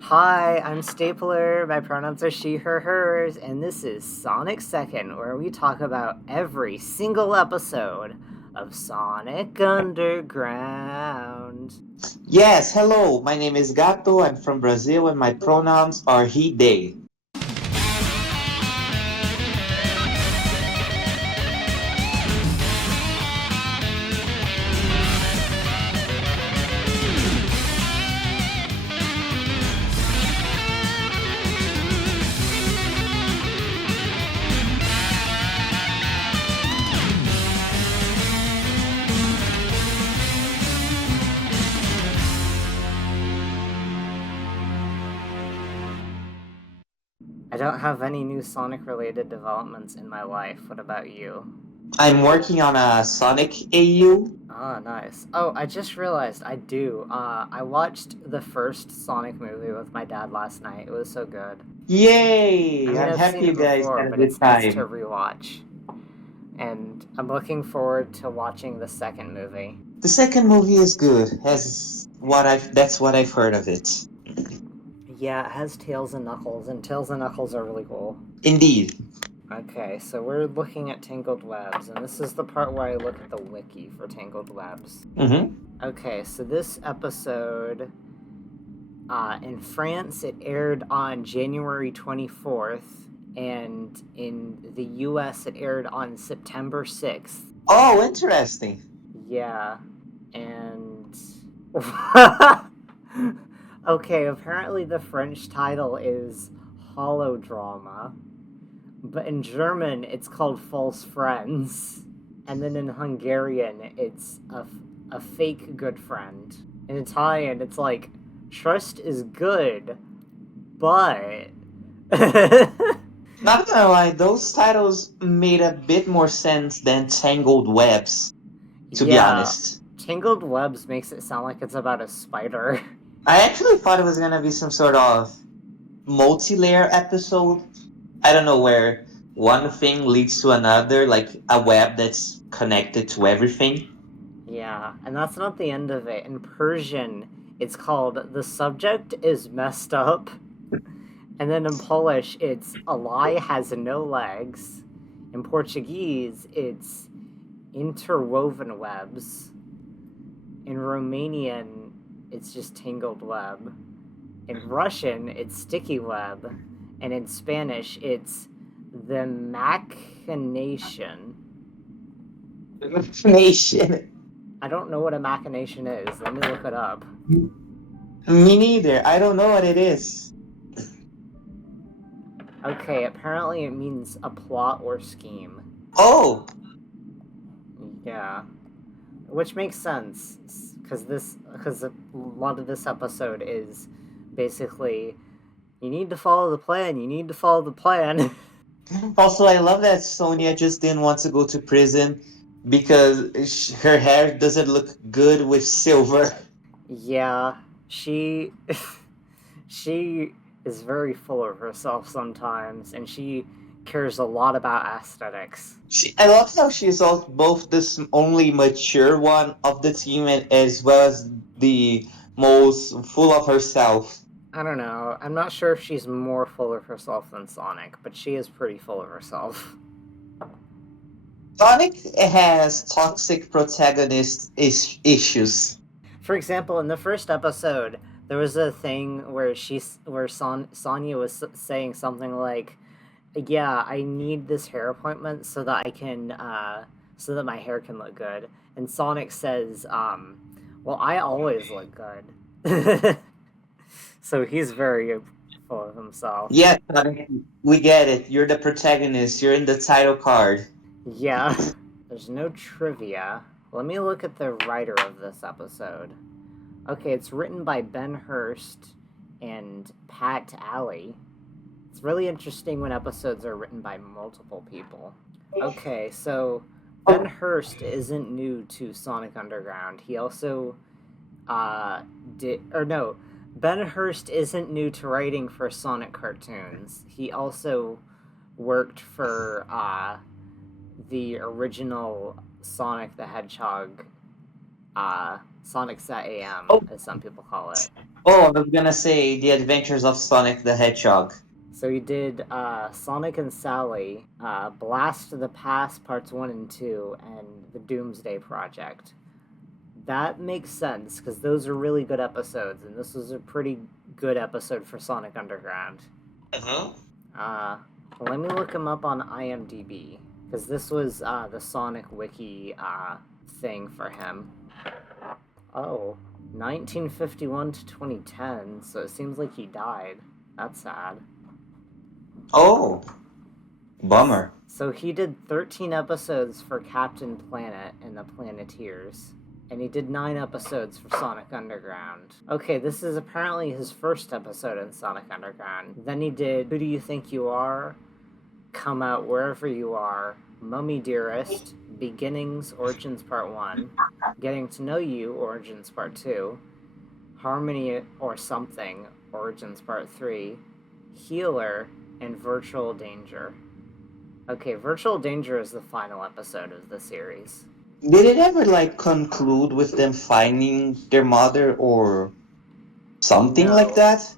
Hi, I'm Stapler. My pronouns are she, her, hers, and this is Sonic Second, where we talk about every single episode of Sonic Underground. Yes, hello. My name is Gato. I'm from Brazil and my pronouns are he, they. I don't have any new Sonic related developments in my life. What about you? I'm working on a Sonic AU. Ah, nice. Oh, I just realized I do. I watched the first Sonic movie with my dad last night. It was so good. I Yay! mean, I'm I've happy seen you it guys before, had a but good it's nice to time. rewatch. And I'm looking forward to watching the second movie. The second movie is good. That's what I've heard of it. Yeah, it has Tails and Knuckles, and Tails and Knuckles are really cool. Indeed. Okay, so we're looking at Tangled Webs, and this is the part where I look at the wiki for Tangled Webs. Mm-hmm. Okay, so this episode, in France, it aired on January 24th, and in the US, it aired on September 6th. Oh, interesting. Yeah, and. Okay, apparently the French title is Holodrama, but in German it's called False Friends, and then in Hungarian it's a fake good friend. In Italian it's like trust is good, but. Not gonna lie, those titles made a bit more sense than Tangled Webs, to be Yeah, honest. Tangled Webs makes it sound like it's about a spider. I actually thought it was gonna be some sort of multi-layer episode. I don't know, where one thing leads to another, like a web that's connected to everything. Yeah, and that's not the end of it. In Persian, it's called The Subject is Messed Up. And then in Polish, it's A Lie Has No Legs. In Portuguese, it's Interwoven Webs. In Romanian, it's just Tangled Web. In Russian, it's Sticky Web. And in Spanish, it's The Machination. Nation. I don't know what a machination is. Let me look it up. Me neither. I don't know what it is. Okay, apparently it means a plot or scheme. Oh, Yeah, which makes sense because a lot of this episode is basically you need to follow the plan. You need to follow the plan. also, I love that Sonia just didn't want to go to prison because her hair doesn't look good with silver. Yeah, she she is very full of herself sometimes, and she cares a lot about aesthetics. I love how she's also both the only mature one of the team and as well as the most full of herself. I don't know. I'm not sure if she's more full of herself than Sonic, but she is pretty full of herself. Sonic has toxic protagonist issues. For example, in the first episode, there was a thing where Sonya was saying something like, "Yeah, I need this hair appointment so that I can so that my hair can look good." And Sonic says, "Well, I always look good." So he's very full of himself. Yes, Sonic, we get it. You're the protagonist. You're in the title card. Yeah. There's no trivia. Let me look at the writer of this episode. Okay, it's written by Ben Hurst and Pat Alley. It's really interesting when episodes are written by multiple people. Okay, so Ben Hurst isn't new to Sonic Underground. He also Ben Hurst isn't new to writing for Sonic cartoons. He also worked for the original Sonic the Hedgehog, Sonic Set AM, Oh, as some people call it. Oh, I was gonna say The Adventures of Sonic the Hedgehog. So he did Sonic and Sally, Blast of the Past Parts 1 and 2, and The Doomsday Project. That makes sense, because those are really good episodes, and this was a pretty good episode for Sonic Underground. Uh-huh. Uh, Let me look him up on IMDb, because this was the Sonic Wiki thing for him. Oh, 1951 to 2010, so it seems like he died. That's sad. Oh, bummer. So he did 13 episodes for Captain Planet and the Planeteers. And he did 9 episodes for Sonic Underground. Okay, this is apparently his first episode in Sonic Underground. Then he did Who Do You Think You Are? Come Out Wherever You Are, Mummy Dearest, Beginnings, Origins Part 1, Getting to Know You, Origins Part 2, Harmony or Something, Origins Part 3, Healer, and Virtual Danger. Okay, Virtual Danger is the final episode of the series. Did it ever like conclude with them finding their mother or something like No. that?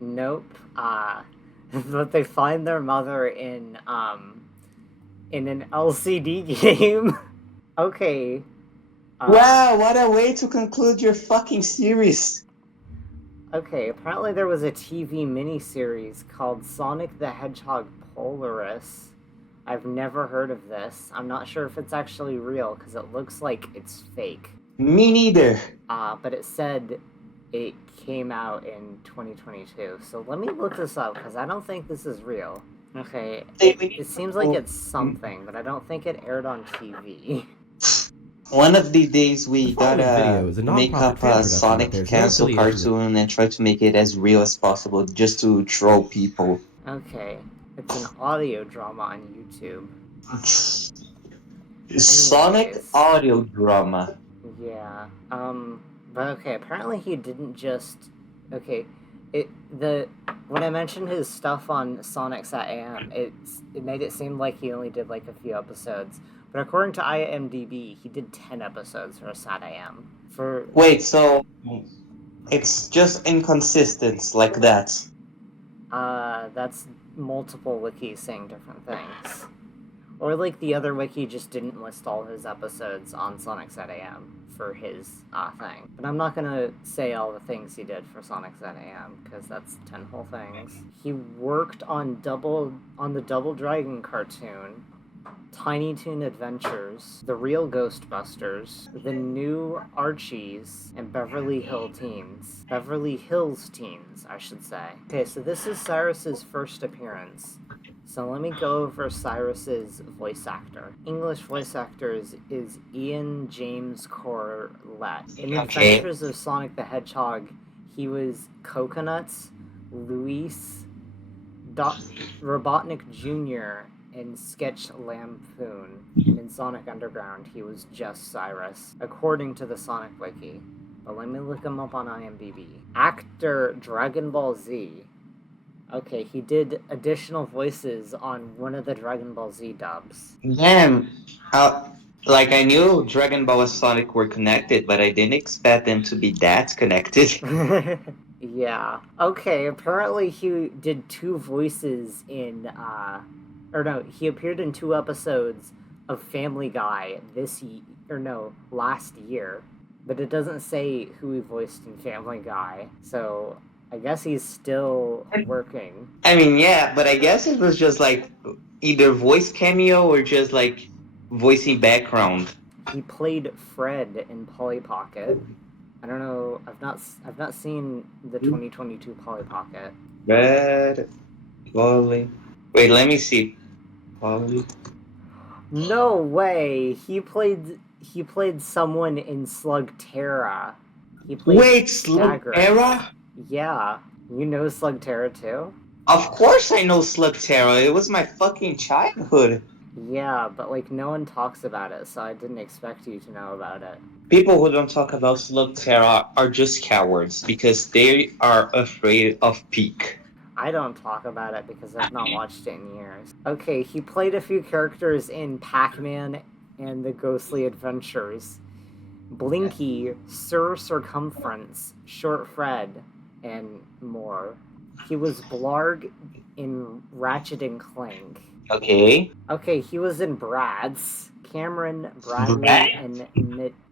Nope. But they find their mother in an LCD game. Okay. Wow, what a way to conclude your fucking series. Okay, apparently there was a TV miniseries called Sonic the Hedgehog Polaris. I've never heard of this. I'm not sure if it's actually real because it looks like it's fake. Me neither. But it said it came out in 2022. So let me look this up because I don't think this is real. Okay, it seems like it's something, but I don't think it aired on TV. One of these days we The following video gotta is a make non-profit up fan a production, Sonic but there's no cancel affiliation with- cartoon and try to make it as real as possible just to troll people. Okay, it's an audio drama on YouTube. Sonic Anyways. audio drama. Yeah. But okay, apparently he didn't just okay. When I mentioned his stuff on Sonic Sat AM, it made it seem like he only did like a few episodes. But according to IMDb, he did 10 episodes for Sat AM. Wait, so it's just inconsistent like that. That's multiple wikis saying different things. Or like the other wiki just didn't list all his episodes on Sonic Sat AM for his thing. But I'm not gonna say all the things he did for Sonic Sat AM because that's 10 whole things. He worked on the Double Dragon cartoon, Tiny Toon Adventures, The Real Ghostbusters, The New Archies, and Beverly Hills Teens, I should say. Okay, so this is Cyrus's first appearance. So let me go over Cyrus's voice actor. English voice actor is Ian James Corlett. In the Adventures of Sonic the Hedgehog, he was Coconuts, Luis, Robotnik Jr., in Sketch Lampoon. And in Sonic Underground, he was just Cyrus, according to the Sonic Wiki. But let me look him up on IMDb. Actor Dragon Ball Z. Okay, he did additional voices on one of the Dragon Ball Z dubs. Damn. Like, I knew Dragon Ball and Sonic were connected, but I didn't expect them to be that connected. Yeah. Okay, apparently he did 2 voices in, he appeared in 2 episodes of Family Guy last year. But it doesn't say who he voiced in Family Guy, so I guess he's still working. I mean, yeah, but I guess it was just like either voice cameo or just like voicing background. He played Fred in Polly Pocket. I don't know. I've not seen the 2022 Polly Pocket. Red, Polly. Wait, let me see. Polly. No way. He played someone in Slugterra. He played Wait, Stagger. Slugterra? Yeah. You know Slugterra too? Of course I know Slugterra. It was my fucking childhood. Yeah, but like no one talks about it, so I didn't expect you to know about it. People who don't talk about Slugterra are just cowards because they are afraid of Peak. I don't talk about it because I've not watched it in years. Okay, he played a few characters in Pac-Man and the Ghostly Adventures. Blinky, Sir Circumference, Short Fred, and more. He was Blarg in Ratchet and Clank. Okay. Okay, he was in Bratz. Cameron, Brad? Bradley, and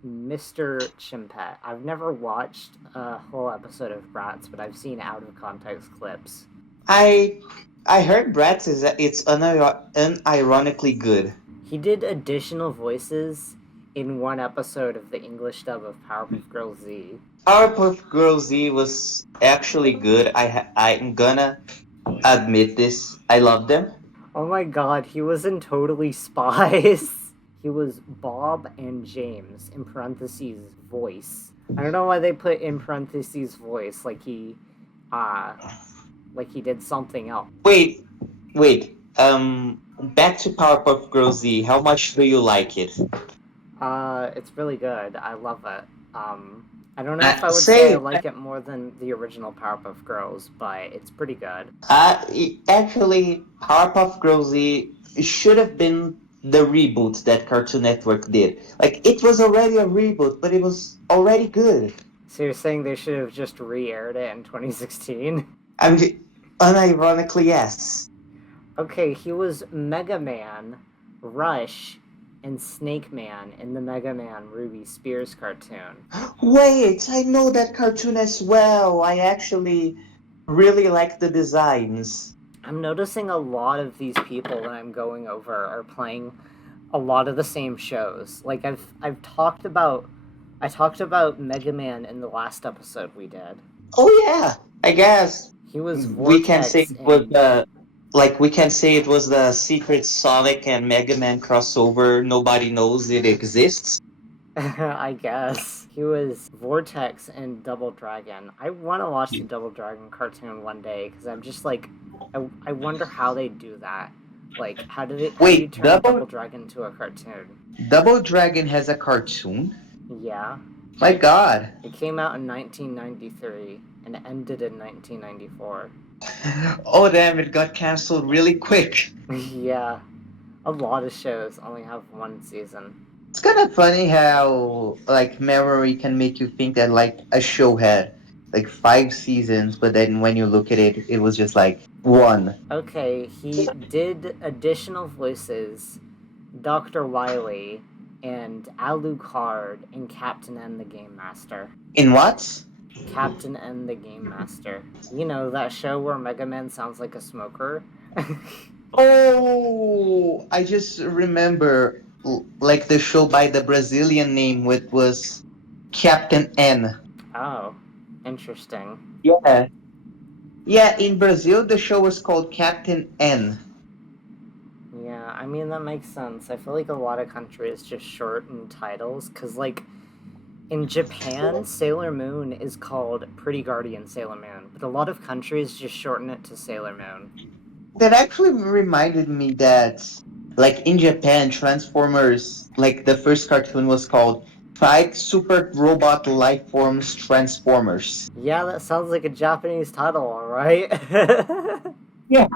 Mr. Chimpet. I've never watched a whole episode of Bratz, but I've seen out of context clips. I I heard Bratz is it's unironically good. He did additional voices in one episode of the English dub of Powerpuff Girls Z. Powerpuff Girls Z was actually good. I'm gonna admit this. I love them. Oh my god, he was in Totally Spies. He was Bob and James, in parentheses, voice. I don't know why they put in parentheses voice, uh, like he did something else. Wait. Back to Powerpuff Girls Z. How much do you like it? It's really good. I love it. I don't know if I would say I Same. like it more than the original Powerpuff Girls, but it's pretty good. Actually, Powerpuff Girls Z should have been the reboot that Cartoon Network did. Like, it was already a reboot, but it was already good. So you're saying they should have just re-aired it in 2016? I mean, unironically, yes. Okay, he was Mega Man, Rush, and Snake Man in the Mega Man Ruby Spears cartoon. Wait, I know that cartoon as well. I actually really like the designs. I'm noticing a lot of these people that I'm going over are playing a lot of the same shows. Like I've talked about I talked about Mega Man in the last episode we did. Oh yeah, I guess He was we can say Vortex it was in the we can say it was the secret Sonic and Mega Man crossover. Nobody knows it exists. I guess. He was Vortex in Double Dragon. I want to watch the Double Dragon cartoon one day because I'm just like, I wonder how they do that. Like, how do you Wait, turn Double Dragon into a cartoon? Double Dragon has a cartoon? Yeah. My God. It came out in 1993 and ended in 1994. Oh damn! It got canceled really quick. Yeah. A lot of shows only have one season. It's kind of funny how like memory can make you think that like a show had like 5 seasons, but then when you look at it, it was just like one. Okay, he did additional voices, Dr. Wily, and Alucard in Captain N the Game Master. In what? Captain N the Game Master. You know, that show where Mega Man sounds like a smoker? Oh, I just remember like the show by the Brazilian name, which was Captain N. Oh, interesting. Yeah. Yeah, in Brazil, the show was called Captain N. Yeah, I mean, that makes sense. I feel like a lot of countries just shorten titles, because, like, in Japan, Sailor Moon is called Pretty Guardian Sailor Moon, but a lot of countries just shorten it to Sailor Moon. That actually reminded me that, like, in Japan, Transformers, like, the first cartoon was called Five Super Robot Life Forms Transformers. Yeah, that sounds like a Japanese title, alright? Yeah.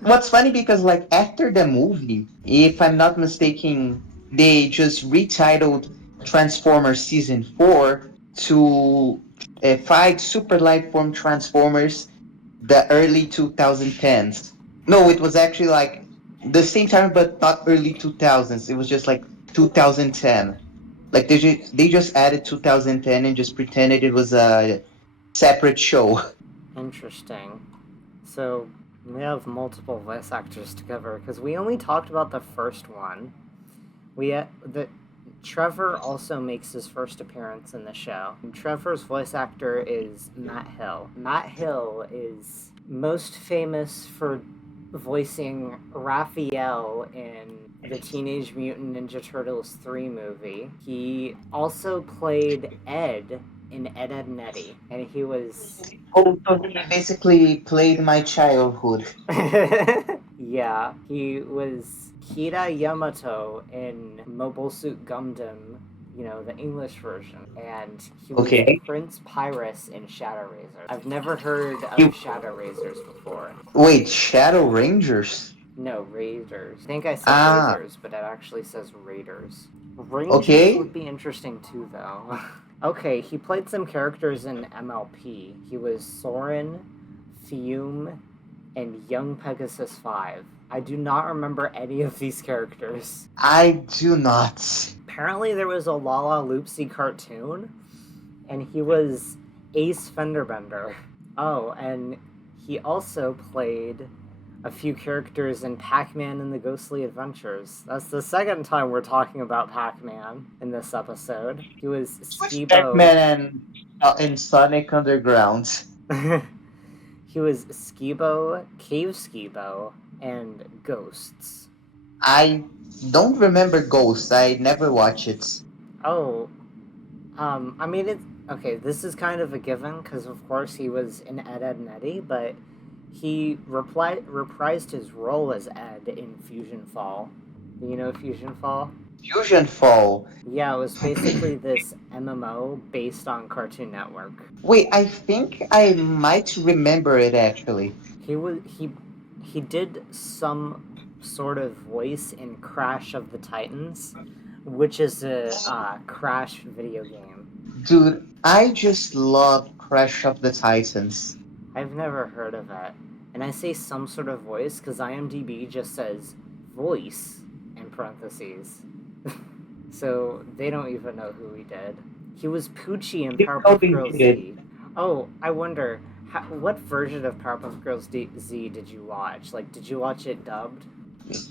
What's funny because, like, after the movie, if I'm not mistaken, they just retitled Transformers Season 4 to Five Super Life Form Transformers, the early 2010s. No, it was actually like the same time, but not early 2000s. It was just like 2010. Like they just added 2010 and just pretended it was a separate show. Interesting. So, we have multiple voice actors to cover, because we only talked about the first one. Trevor also makes his first appearance in the show. Trevor's voice actor is Matt Hill. Matt Hill is most famous for voicing Raphael in the Teenage Mutant Ninja Turtles 3 movie. He also played Ed in Ed, Edd n Eddy, and he was... Oh, so he basically played my childhood. Yeah, he was Kira Yamato in Mobile Suit Gundam, you know, the English version, and he was Prince Pyrus in Shadow Razors. I've never heard of Shadow Razors before. Wait, Shadow Rangers? No, Raiders. I think I said Razors, but it actually says Raiders. Rangers would be interesting too, though. Okay, he played some characters in MLP. He was Soren, Fiume, and Young Pegasus 5. I do not remember any of these characters. I do not. Apparently, there was a Lala Loopsy cartoon, and he was Ace Fenderbender. Oh, and he also played a few characters in Pac-Man and the Ghostly Adventures. That's the second time we're talking about Pac-Man in this episode. He was Which Skibo. Pac-Man and in Sonic Underground? He was Skibo, Cave Skibo, and Ghosts. I don't remember Ghost. I never watched it. Oh, I mean, it's okay. This is kind of a given because, of course, he was in Ed, Ed, and Eddie, but he reprised his role as Ed in Fusion Fall. Do you know Fusion Fall? Fusion Fall. Yeah, it was basically this MMO based on Cartoon Network. Wait, I think I might remember it actually. He was he did some sort of voice in Crash of the Titans, which is a Crash video game. Dude, I just love Crash of the Titans. I've never heard of it. And I say some sort of voice because IMDb just says voice in parentheses. So they don't even know who he did. He was Poochie in You Powerpuff probably Girls did. Z. Oh, I wonder, what version of Powerpuff Girls Z did you watch? Like, did you watch it dubbed?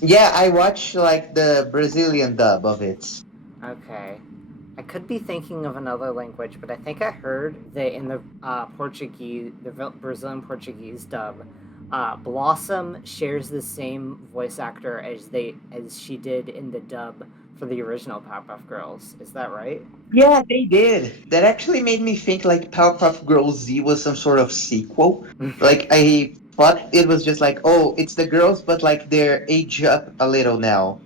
Yeah, I watched like the Brazilian dub of it. Okay. I could be thinking of another language, but I think I heard that in the Portuguese, the Brazilian Portuguese dub, Blossom shares the same voice actor as she did in the dub for the original Powerpuff Girls. Is that right? Yeah, they did. That actually made me think like Powerpuff Girls Z was some sort of sequel. Like I thought it was just like, oh, it's the girls, but like they're age up a little now.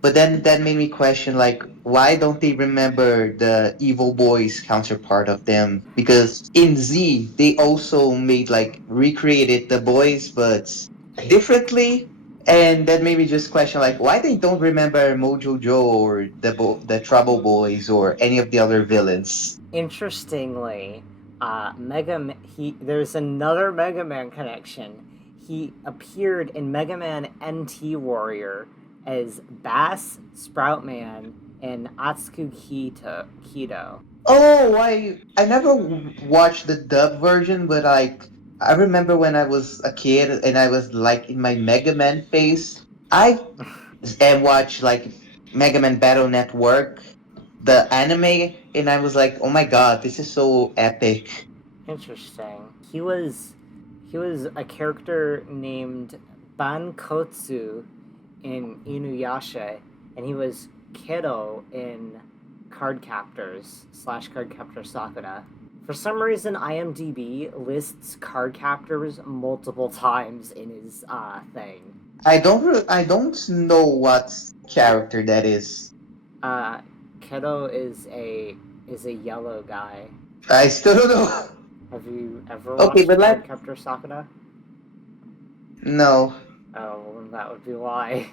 But then that made me question like, why don't they remember the evil boys counterpart of them? Because in Z they also made like recreated the boys, but differently. And that made me just question like why they don't remember Mojo Joe or the Trouble Boys or any of the other villains. Interestingly, there's another Mega Man connection. He appeared in Mega Man NT Warrior as Bass, Sproutman, and Atsuku Kido. Oh, I never watched the dub version, but like I remember when I was a kid and I was like in my Mega Man phase, I and watched like Mega Man Battle Network, the anime, and I was like, oh my god, this is so epic. Interesting. He was a character named Bankotsu in Inuyasha, and he was Kiddo in Cardcaptors / Sakura. For some reason, IMDb lists Cardcaptors multiple times in his thing. I don't know what character that is. Uh, Kiddo is a yellow guy. I still don't know. Have you ever Okay, watched but let Cardcaptor Sakura? no. Oh, well, that would be why.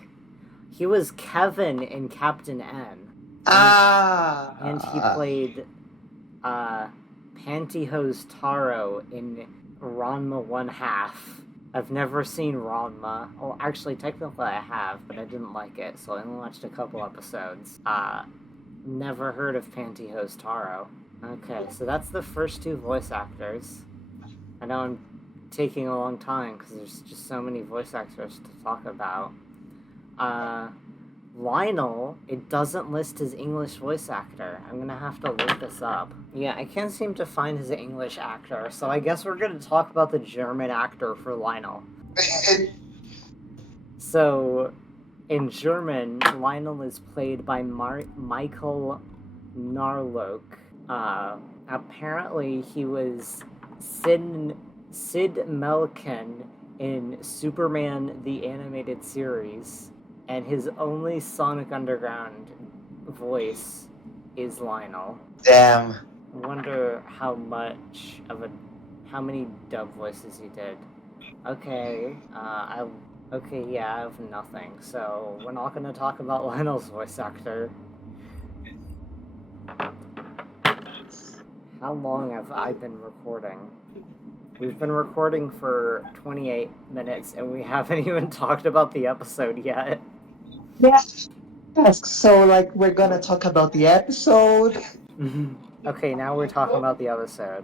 He was Kevin in Captain N, and he Ah, played uh, Pantyhose Taro in Ranma One Half. I've never seen Ranma. Well, actually, technically I have, but I didn't like it, so I only watched a couple episodes. Never heard of Pantyhose Taro. Okay, so that's the first two voice actors. I know I'm taking a long time because there's just so many voice actors to talk about. Lionel, it doesn't list his English voice actor. I'm gonna have to look this up. Yeah, I can't seem to find his English actor, so I guess we're gonna talk about the German actor for Lionel. So, in German, Lionel is played by Michael Narlock. Apparently, he was Sid Melkin in Superman the Animated Series, and his only Sonic Underground voice is Lionel. damn. I wonder how many dub voices he did. Okay, yeah, I have nothing, so we're not gonna talk about Lionel's voice actor. How long have I been recording? We've been recording for 28 minutes and we haven't even talked about the episode yet. Yeah. Yes, so like we're gonna talk about the episode. Okay, now we're talking about the episode.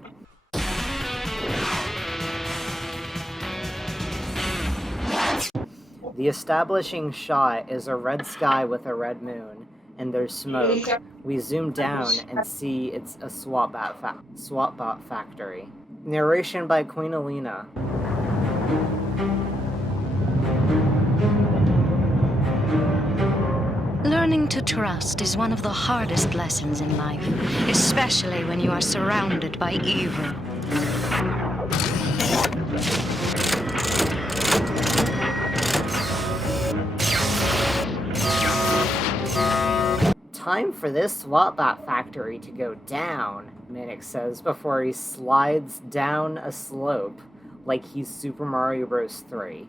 The establishing shot is a red sky with a red moon, and there's smoke. We zoom down and see it's a SWAT-bot factory. Narration by Queen Alina. Learning to trust is one of the hardest lessons in life, especially when you are surrounded by evil. Time for this SWAT-bot factory to go down, Minnick says before he slides down a slope like he's Super Mario Bros. 3.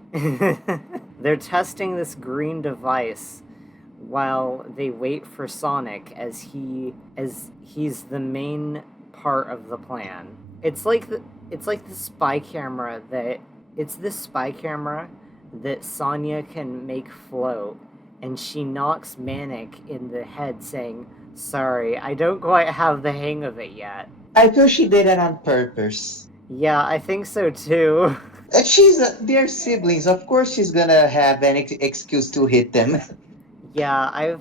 They're testing this green device while they wait for Sonic as he's the main part of the plan. It's this spy camera that Sonya can make float, and she knocks Manic in the head saying, "Sorry, I don't quite have the hang of it yet." I feel she did it on purpose. Yeah, I think so too. They're siblings. Of course, she's gonna have an excuse to hit them. Yeah, I've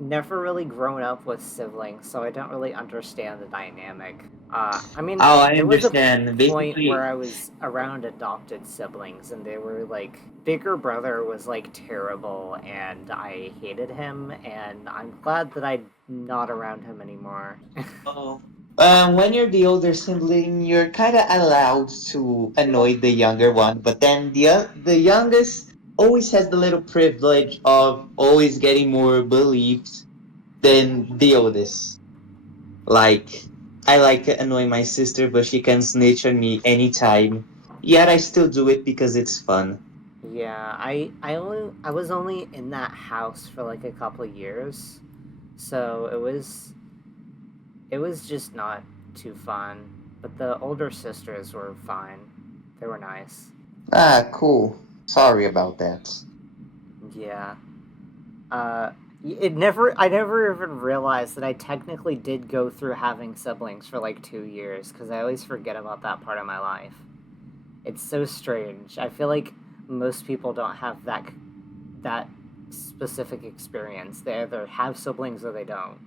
never really grown up with siblings, so I don't really understand the dynamic. I mean, I there was a understand. point Basically, where I was around adopted siblings, and they were like, bigger brother was like terrible, and I hated him, and I'm glad that I'm not around him anymore. when you're the older sibling, you're kind of allowed to annoy the younger one, but then the youngest always has the little privilege of always getting more believed than the oldest. Like, I like annoying my sister, but she can snitch on me anytime. Yet I still do it because it's fun. Yeah, I was only in that house for like a couple of years, so it was just not too fun. But the older sisters were fine. They were nice. Ah, cool. Sorry about that. Yeah. I never even realized that I technically did go through having siblings for like 2 years, because I always forget about that part of my life. It's so strange. I feel like most people don't have that specific experience. They either have siblings or they don't.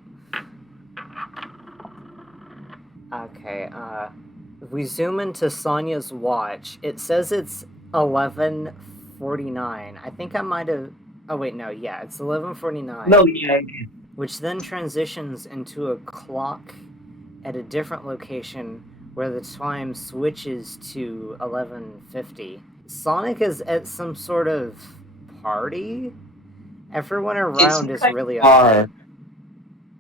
Okay, we zoom into Sonya's watch. It says it's 11:49. I think I might have... Oh, wait, no, yeah, it's 11:49. No, yeah. Which then transitions into a clock at a different location where the time switches to 11:50. Sonic is at some sort of party. Everyone around is like really bar. upset.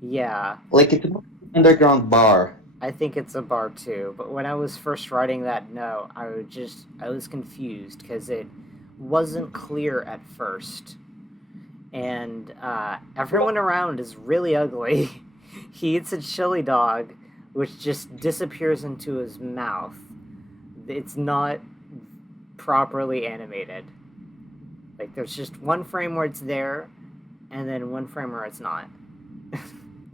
Yeah. Like it's an underground bar. I think it's a bar too, but when I was first writing that note, I was confused because it wasn't clear at first. And everyone around is really ugly. He eats a chili dog, which just disappears into his mouth. It's not properly animated. Like, there's just one frame where it's there, and then one frame where it's not.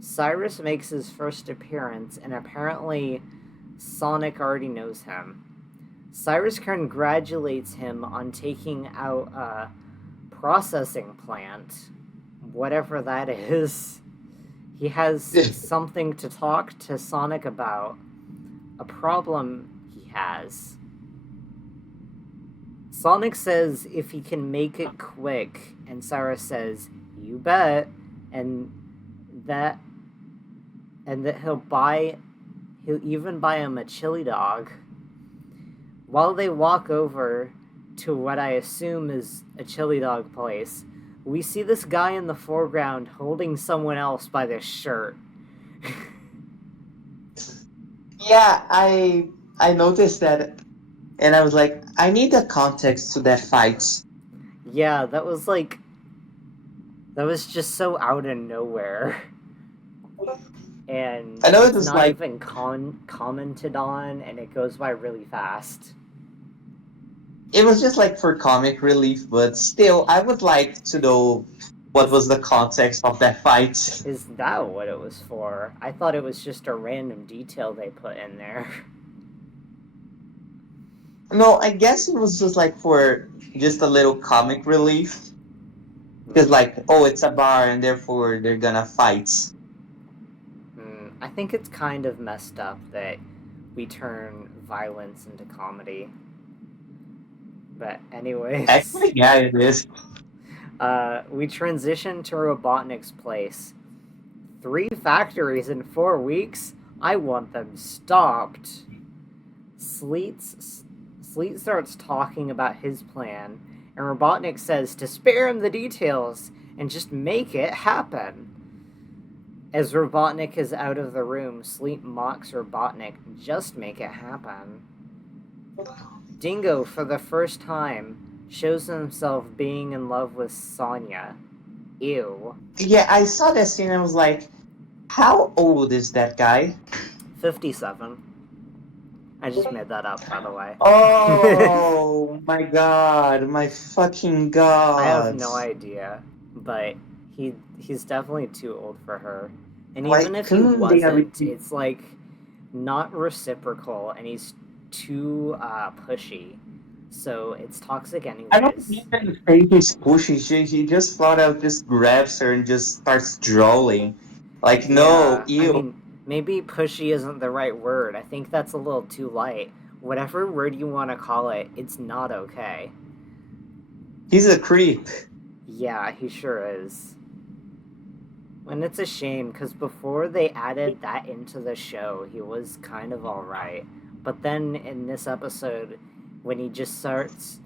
Cyrus makes his first appearance, and apparently Sonic already knows him. Cyrus congratulates him on taking out a processing plant, whatever that is. He has something to talk to Sonic about, a problem he has. Sonic says if he can make it quick, and Cyrus says, "You bet," and that he'll even buy him a chili dog. While they walk over to what I assume is a chili dog place, we see this guy in the foreground holding someone else by their shirt. Yeah, I noticed that, and I was like, I need the context to that fight. Yeah, that was just so out of nowhere. and I know it it's was not like even commented on, and it goes by really fast. it was just like for comic relief, but still, I would like to know what Is was the context of that fight. is that what it was for? I thought it was just a random detail they put in there. No, I guess it was just like for just a little comic relief. Because like, oh, it's a bar and therefore they're gonna fight. I think it's kind of messed up that we turn violence into comedy. But anyways, Actually, yeah, it is. we transition to Robotnik's place. 3 factories in 4 weeks? I want them stopped. Sleet starts talking about his plan, and Robotnik says to spare him the details and just make it happen. As Robotnik is out of the room, Sleet mocks Robotnik, just make it happen. Dingo, for the first time, shows himself being in love with Sonya. Ew. Yeah, I saw that scene and I was like, how old is that guy? 57. I just made that up, by the way. Oh my god, my fucking I have god. no idea, but he's definitely too old for her. And Why even if he couldn't they have wasn't, it's like not reciprocal, and he's too pushy. So it's toxic I don't anyways. even think he's pushy. He just flat out just grabs her and just starts drawing. Like, no, Yeah, I ew. mean, maybe pushy isn't the right word. I think that's a little too light. Whatever word you want to call it, it's not okay. He's a creep. Yeah, he sure is. And it's a shame, because before they added that into the show, he was kind of alright. But then in this episode, when he just starts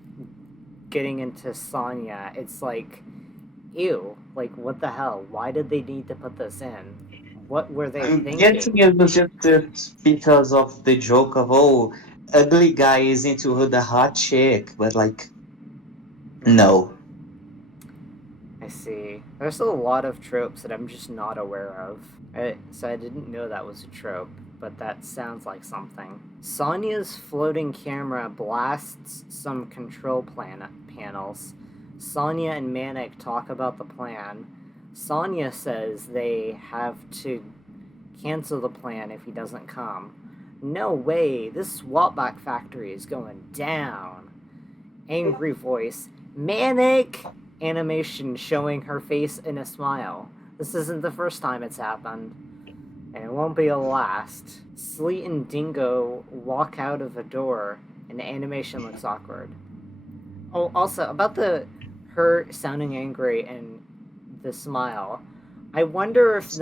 getting into Sonya, it's like, ew, like, what the hell? Why did they need to put this in? What were they I'm thinking? guessing it was just because of the joke of, oh, ugly guy is into the hot chick. But, like, no. I see. There's a lot of tropes that I'm just not aware of. So I didn't know that was a trope, but that sounds like something. Sonya's floating camera blasts some control panels. Sonya and Manic talk about the plan. Sonya says they have to cancel the plan if he doesn't come. No way, this swapback factory is going down. Angry voice. Manic! Animation showing her face in a smile. This isn't the first time it's happened, and it won't be the last. Sleet and Dingo walk out of a door, and the animation looks awkward. Oh, also, about her sounding angry and the smile, I wonder if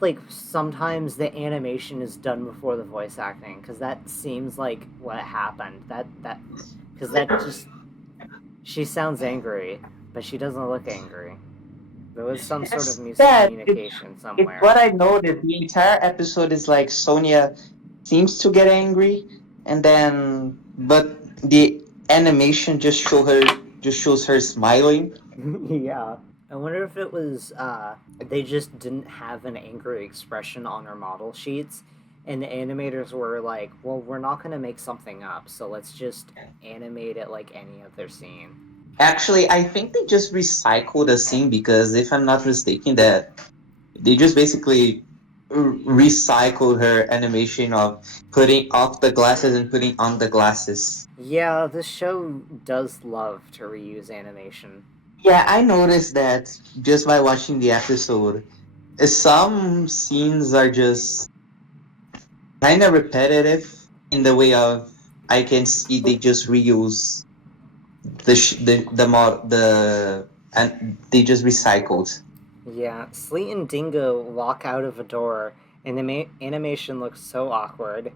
like sometimes the animation is done before the voice acting, because that seems like what happened. Because that just, she sounds angry, but she doesn't look angry. There was some sort of miscommunication somewhere. It's what I noticed. The entire episode is like Sonya seems to get angry, and then but the animation just shows her smiling. Yeah. I wonder if it was they just didn't have an angry expression on their model sheets, and the animators were like, well, we're not gonna make something up, so let's just animate it like any other scene. Actually, I think they just recycled a scene because if I'm not mistaken, that they just basically recycled her animation of putting off the glasses and putting on the glasses. Yeah, this show does love to reuse animation. Yeah, I noticed that just by watching the episode. Some scenes are just kind of repetitive in the way of I can see they just reuse the mod the and they just recycled. Yeah, Sleet and Dingo walk out of a door, and the animation looks so awkward.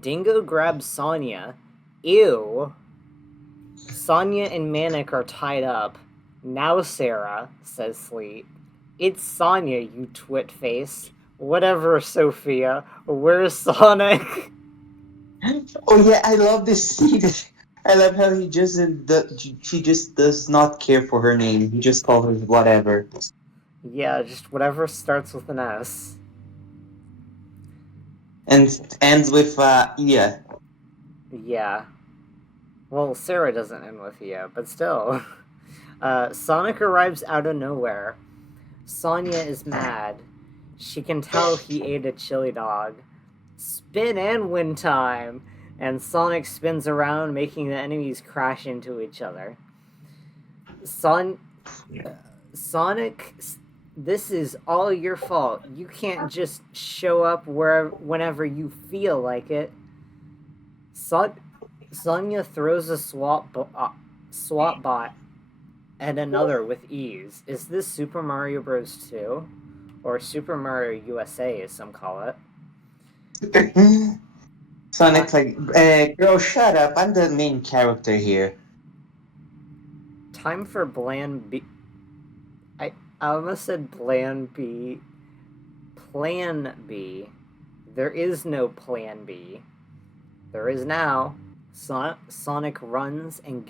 Dingo grabs Sonya. Ew. Sonya and Manic are tied up. Now, Sarah, says Sleet. It's Sonya, you twit face. Whatever, Sophia. Where's Sonic? Oh yeah, I love this scene. I love how he just does not care for her name. He just calls her whatever. Yeah, just whatever starts with an S. And ends with Ia. Yeah. Well, Sarah doesn't end with yeah, but still. Sonic arrives out of nowhere. Sonya is mad. She can tell he ate a chili dog. Spin and win time! And Sonic spins around, making the enemies crash into each other. Sonic, this is all your fault. You can't just show up whenever you feel like it. Sonya throws a swap bot at another with ease. Is this Super Mario Bros. 2? Or Super Mario USA, as some call it. Sonic's like, girl, shut up. I'm the main character here. Time for Bland B. I almost said Bland B. Plan B. There is no Plan B. There is now. Sonic runs and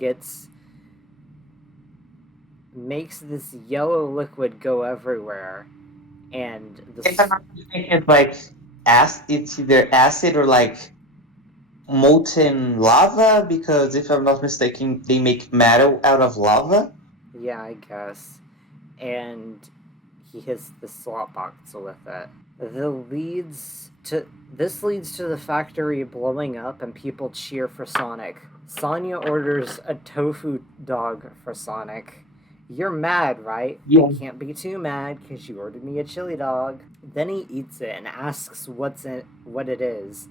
makes this yellow liquid go everywhere, and If I'm not mistaken, it's like it's either acid or like molten lava, because if I'm not mistaken, they make metal out of lava. yeah, I guess, and he hits the slot box with it. This leads to the factory blowing up, and people cheer for Sonic. Sonya orders a tofu dog for Sonic. You're mad, right? Yeah. You can't be too mad because you ordered me a chili dog. Then he eats it and asks what it is.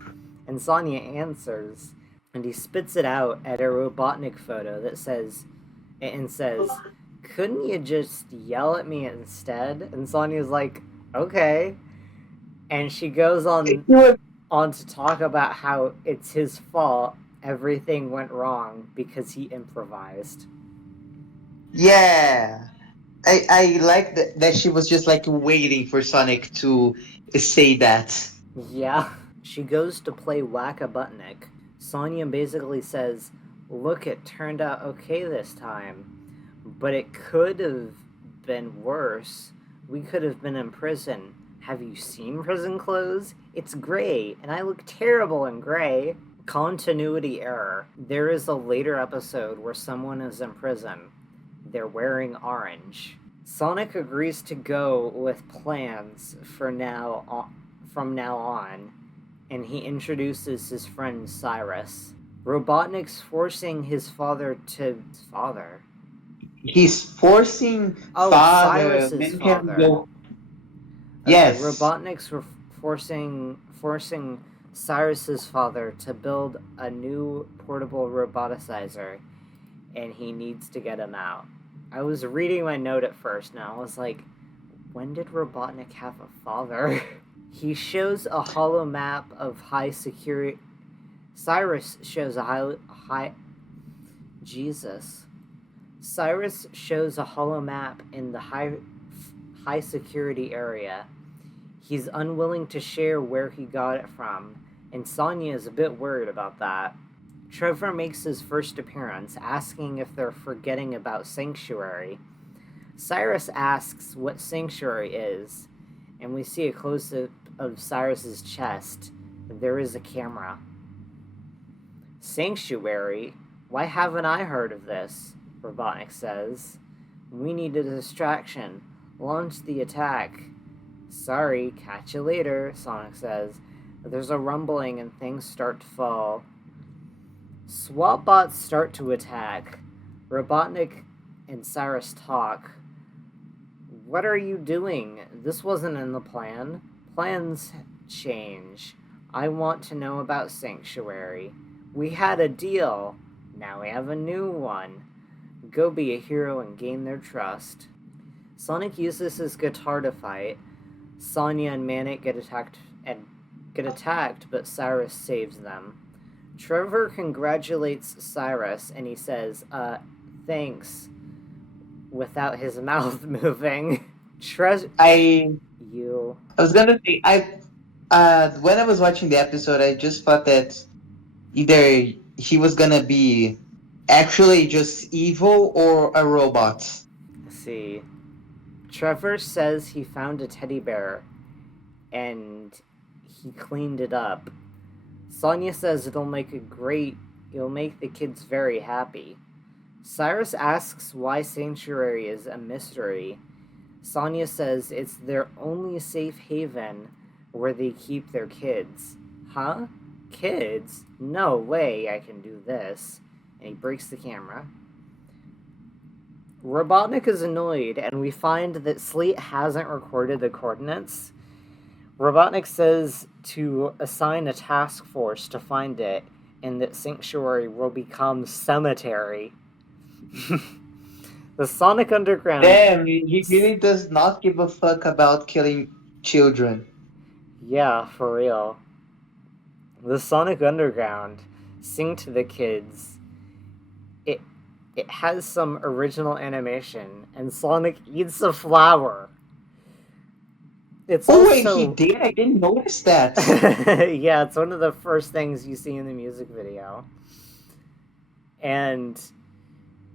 And Sonya answers, and he spits it out at a Robotnik photo that says, couldn't you just yell at me instead? And Sonya's like, okay. And she goes on to talk about how it's his fault. Everything went wrong because he improvised. Yeah. I like that she was just like waiting for Sonic to say that. Yeah. She goes to play Whack-a-Butnick. Sonya basically says, look, it turned out okay this time. But it could have been worse. We could have been in prison. Have you seen prison clothes? It's gray, and I look terrible in gray. Continuity error. There is a later episode where someone is in prison. They're wearing orange. Sonic agrees to go with plans from now on, and he introduces his friend Cyrus. Robotnik's forcing his father to... Father? He's forcing Cyrus's father. Go... Okay, yes. Robotnik's forcing Cyrus's father to build a new portable roboticizer, and he needs to get him out. I was reading my note at first, and I was like, when did Robotnik have a father? He shows a hollow map of high security... Cyrus shows a Cyrus shows a hollow map in the high security area. He's unwilling to share where he got it from, and Sonya is a bit worried about that. Trevor makes his first appearance, asking if they're forgetting about Sanctuary. Cyrus asks what Sanctuary is, and we see a close-up of Cyrus's chest. There is a camera. Sanctuary? Why haven't I heard of this? Robotnik says. We need a distraction. Launch the attack. Sorry, catch you later, Sonic says. There's a rumbling and things start to fall. SWAT bots start to attack. Robotnik and Cyrus talk. What are you doing? This wasn't in the plan. Plans change. I want to know about Sanctuary. We had a deal. Now we have a new one. Go be a hero and gain their trust. Sonic uses his guitar to fight. Sonya and Manic get attacked, but Cyrus saves them. Trevor congratulates Cyrus, and he says, thanks, without his mouth moving. I was gonna say, when I was watching the episode, I just thought that either he was gonna be actually just evil or a robot. See, Trevor says he found a teddy bear and he cleaned it up. Sonia says it'll make the kids very happy. Cyrus asks why Sanctuary is a mystery. Sonia says it's their only safe haven where they keep their kids. Huh? Kids? No way I can do this. And he breaks the camera. Robotnik is annoyed, and we find that Sleet hasn't recorded the coordinates. Robotnik says to assign a task force to find it, and that Sanctuary will become Cemetery. The Sonic Underground... Damn, he really does not give a fuck about killing children. Yeah, for real. The Sonic Underground Sing to the Kids. It has some original animation, and Sonic eats a flower. It's wait, he did? I didn't notice that. Yeah, it's one of the first things you see in the music video. And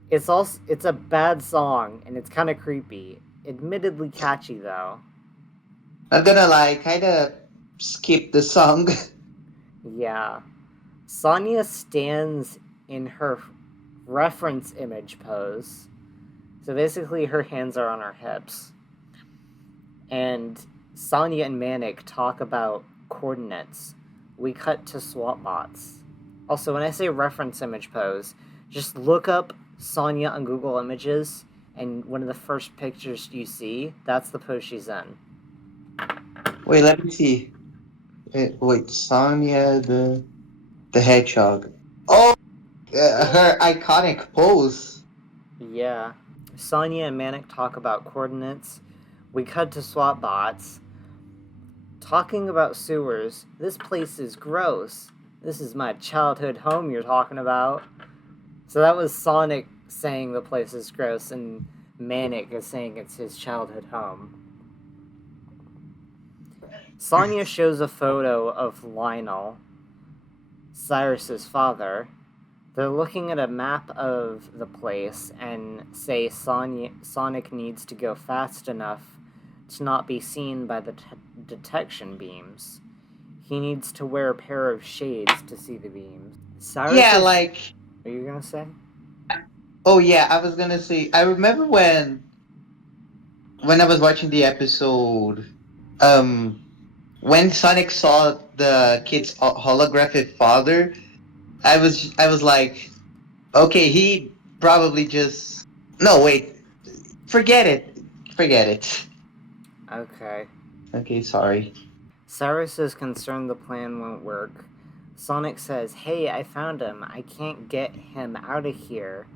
it's a bad song, and it's kind of creepy. Admittedly catchy, though. I'm gonna kind of skip the song. Yeah. Sonia stands in her reference image pose. So basically her hands are on her hips. And Sonia and Manic talk about coordinates. We cut to SWAT bots. Also, when I say reference image pose, just look up Sonia on Google Images, and one of the first pictures you see, that's the pose she's in. Wait, let me see. Wait, Sonia the Hedgehog. Oh! Her iconic pose. Yeah. Sonia and Manic talk about coordinates. We cut to SWAT bots. Talking about sewers. This place is gross. This is my childhood home you're talking about. So that was Sonic saying the place is gross, and Manic is saying it's his childhood home. Sonia shows a photo of Lionel, Cyrus's father. They're looking at a map of the place and say Sonic needs to go fast enough to not be seen by the detection beams. He needs to wear a pair of shades to see the beams. Cyrus Are you gonna say? Oh yeah, I was gonna say, I remember when I was watching the episode, when Sonic saw the kid's holographic father, I was like, okay, he probably just... No, wait. Forget it. Okay. Okay, sorry. Cyrus is concerned the plan won't work. Sonic says, hey, I found him. I can't get him out of here.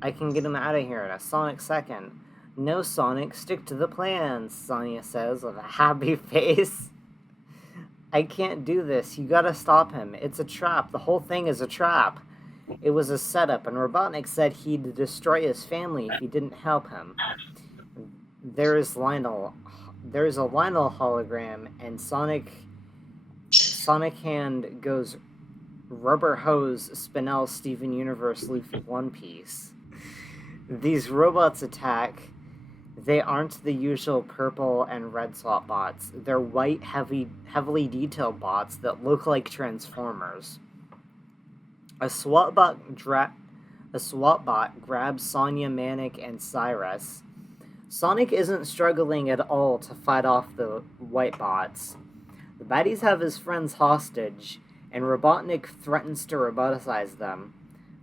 I can get him out of here in a Sonic second. No, Sonic, stick to the plan, Sonia says with a happy face. I can't do this. You gotta stop him. It's a trap. The whole thing is a trap. It was a setup, and Robotnik said he'd destroy his family if he didn't help him. There's a Lionel hologram, and Sonic hand goes rubber hose Spinel Steven Universe Leafy One Piece. These robots attack. They aren't the usual purple and red SWAT bots. They're white, heavily detailed bots that look like Transformers. A SWAT bot grabs Sonia, Manic, and Cyrus. Sonic isn't struggling at all to fight off the white bots. The baddies have his friends hostage, and Robotnik threatens to roboticize them.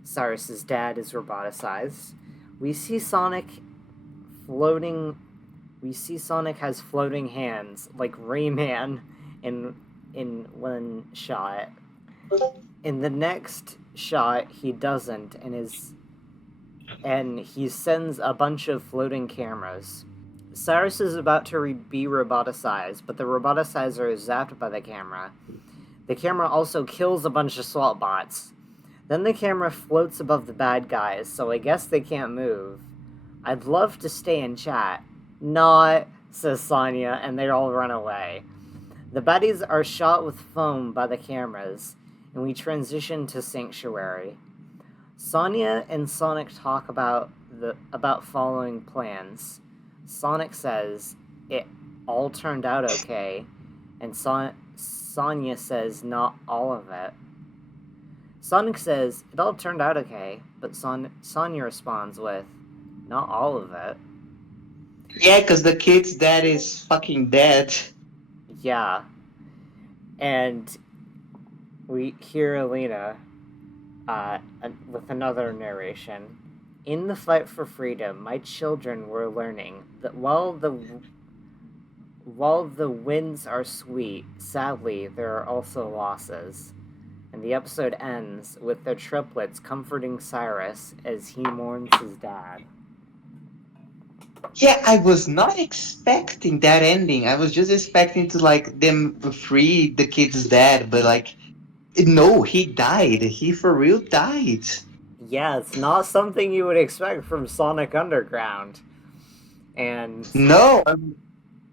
Cyrus's dad is roboticized. We see Sonic has floating hands, like Rayman in one shot. In the next shot, he doesn't, and he sends a bunch of floating cameras. Cyrus is about to be roboticized, but the roboticizer is zapped by the camera. The camera also kills a bunch of SWAT bots. Then the camera floats above the bad guys, so I guess they can't move. I'd love to stay and chat. Not, says Sonia, and they all run away. The baddies are shot with foam by the cameras, and we transition to Sanctuary. Sonia and Sonic talk about following plans. Sonic says it all turned out okay, and Sonya says not all of it. Sonic says it all turned out okay, but Sonya responds with, not all of it. Yeah, because the kid's dad is fucking dead. Yeah. And we hear Alina with another narration. In the fight for freedom, my children were learning that while the wins are sweet, sadly, there are also losses. And the episode ends with the triplets comforting Cyrus as he mourns his dad. Yeah, I was not expecting that ending. I was just expecting to like them free the kid's dad, but like no, he died. He for real died. Yeah, it's not something you would expect from Sonic Underground. And No,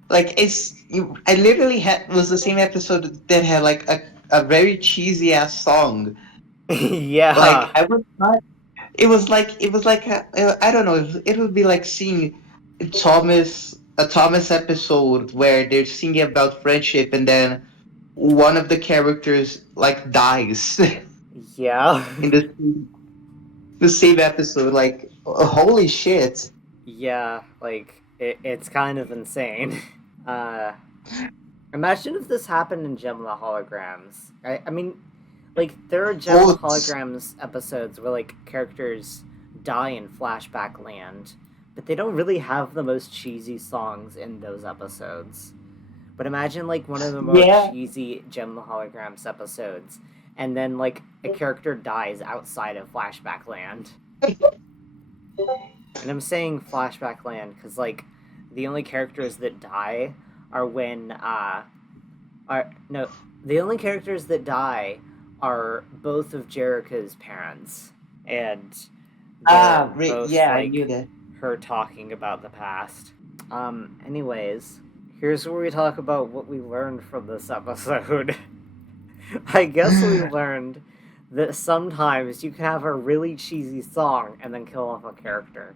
like I literally had was the same episode that had like a very cheesy ass song. Like yeah. I was not. It was like I don't know. It would be like seeing a Thomas episode where they're singing about friendship and then one of the characters like dies Yeah. in the same episode. Like holy shit. Yeah, like it's kind of insane. Uh Imagine if this happened in Gem of the Holograms. I mean, like there are Gem of the Oh, Holograms episodes where like characters die in flashback land, but they don't really have the most cheesy songs in those episodes. But imagine like one of the more yeah. cheesy Gem of the Holograms episodes, and then like a character dies outside of flashback land. And I'm saying flashback land because like the only characters that die are when the only characters that die are both of Jerica's parents, and they're both Yeah, I like knew that. her talking about the past. Anyways, here's where we talk about what we learned from this episode. I guess we learned that sometimes you can have a really cheesy song and then kill off a character.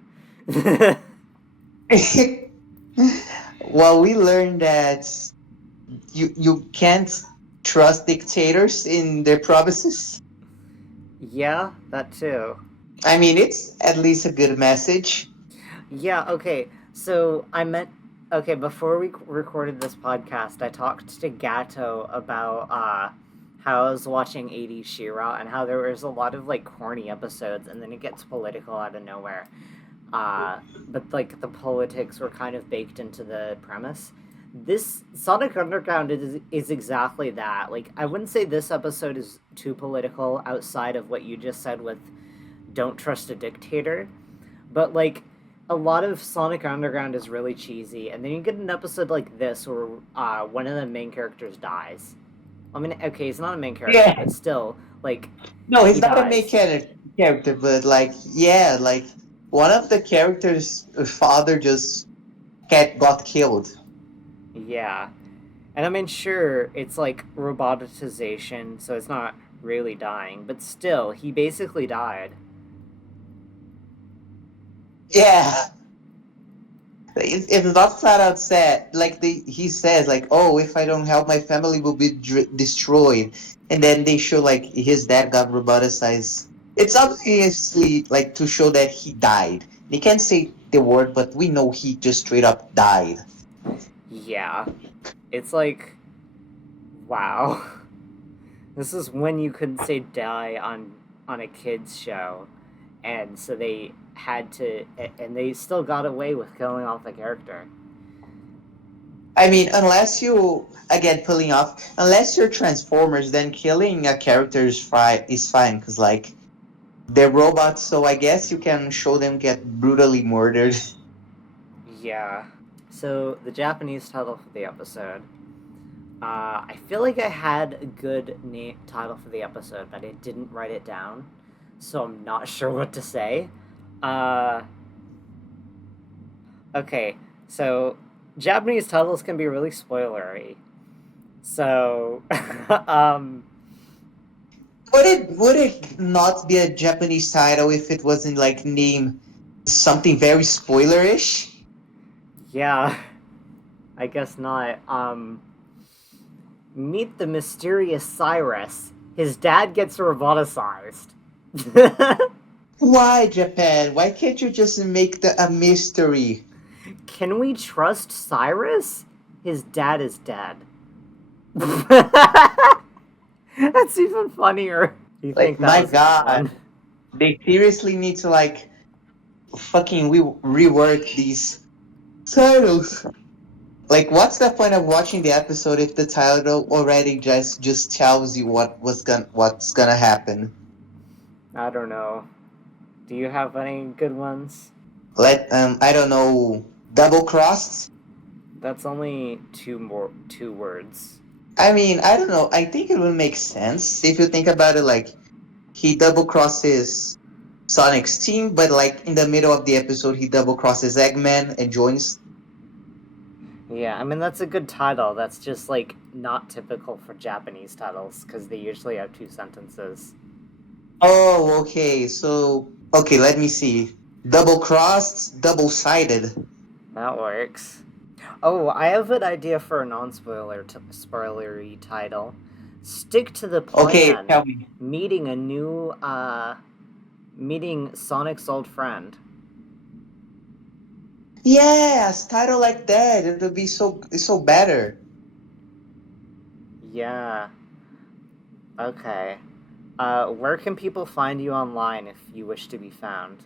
Well, we learned that you can't trust dictators in their promises. Yeah, that too. I mean, it's at least a good message. Yeah, okay. So okay, before we recorded this podcast, I talked to Gato about how I was watching 80s She-Ra and how there was a lot of like corny episodes and then it gets political out of nowhere. But like the politics were kind of baked into the premise. This Sonic Underground is exactly that. Like I wouldn't say this episode is too political outside of what you just said with don't trust a dictator. But like a lot of Sonic Underground is really cheesy, and then you get an episode like this where one of the main characters dies. I mean, okay, he's not a main character, Yeah. but still, like No, he's he not a dies. main character, but like, yeah, like one of the characters' father just got killed. Yeah. And I mean, sure, it's like roboticization, so it's not really dying, but still, he basically died. Yeah. It's not flat out said. Like he says, like, "Oh, if I don't help, my family will be destroyed." And then they show like his dad got roboticized. It's obviously like to show that he died. They can't say the word, but we know he just straight up died. Yeah. It's like, wow. This is when you couldn't say die on a kids show, and so they had to, and they still got away with killing off the character. I mean, unless you again pulling off, unless you're Transformers, then killing a character is fine because like they're robots, so I guess you can show them get brutally murdered. Yeah. So the Japanese title for the episode. I feel like I had a good title for the episode, but I didn't write it down, so I'm not sure what to say. Okay, so Japanese titles can be really spoilery. So, Would it not be a Japanese title if it wasn't like named something very spoilerish? Yeah, I guess not. Meet the mysterious Cyrus. His dad gets roboticized. Why, Japan? Why can't you just make a mystery? Can we trust Cyrus? His dad is dead. That's even funnier. Do you think Like, that my was a good God, one? they seriously need to like fucking rework these titles. Like, what's the point of watching the episode if the title already just tells you what's gonna happen? I don't know. Do you have any good ones? I don't know, double crossed. That's only two words. I mean, I don't know. I think it would make sense if you think about it. Like, he double crosses Sonic's team, but like in the middle of the episode, he double crosses Eggman and joins. Yeah, I mean that's a good title. That's just like not typical for Japanese titles because they usually have two sentences. Oh, okay. So, okay, let me see. Double crossed, double sided. That works. Oh, I have an idea for a spoilery title. Stick to the Okay, plan. tell me. Meeting Sonic's old friend. Yes, title like that. It would be so better. Yeah. Okay. Where can people find you online if you wish to be found?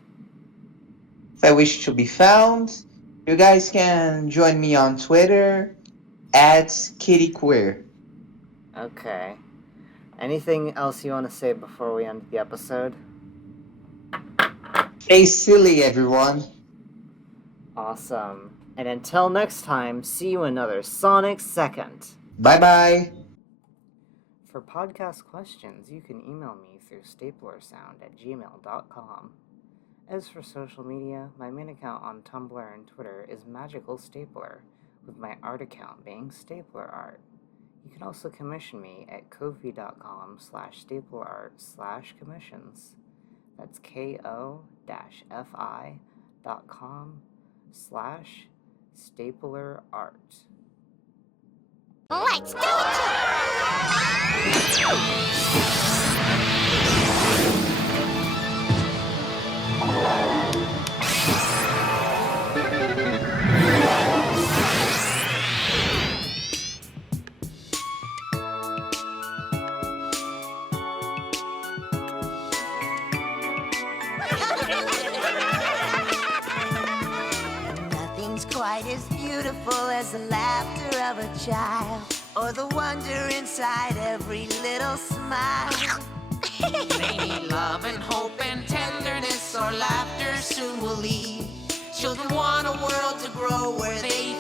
If I wish to be found, you guys can join me on Twitter at kittyqueer. Okay. Anything else you want to say before we end the episode? Stay silly, everyone. Awesome. And until next time, see you another Sonic Second. Bye bye. For podcast questions, you can email me through staplersound@gmail.com. As for social media, my main account on Tumblr and Twitter is Magical Stapler, with my art account being Stapler Art. You can also commission me at ko-fi.com/staplerart/commissions. That's ko-fi.com/staplerart. Let's do it! Nothing's quite as beautiful as the laughter of a child, or the wonder inside every little smile. They need love and hope and tenderness, or laughter soon will leave. Children want a world to grow where they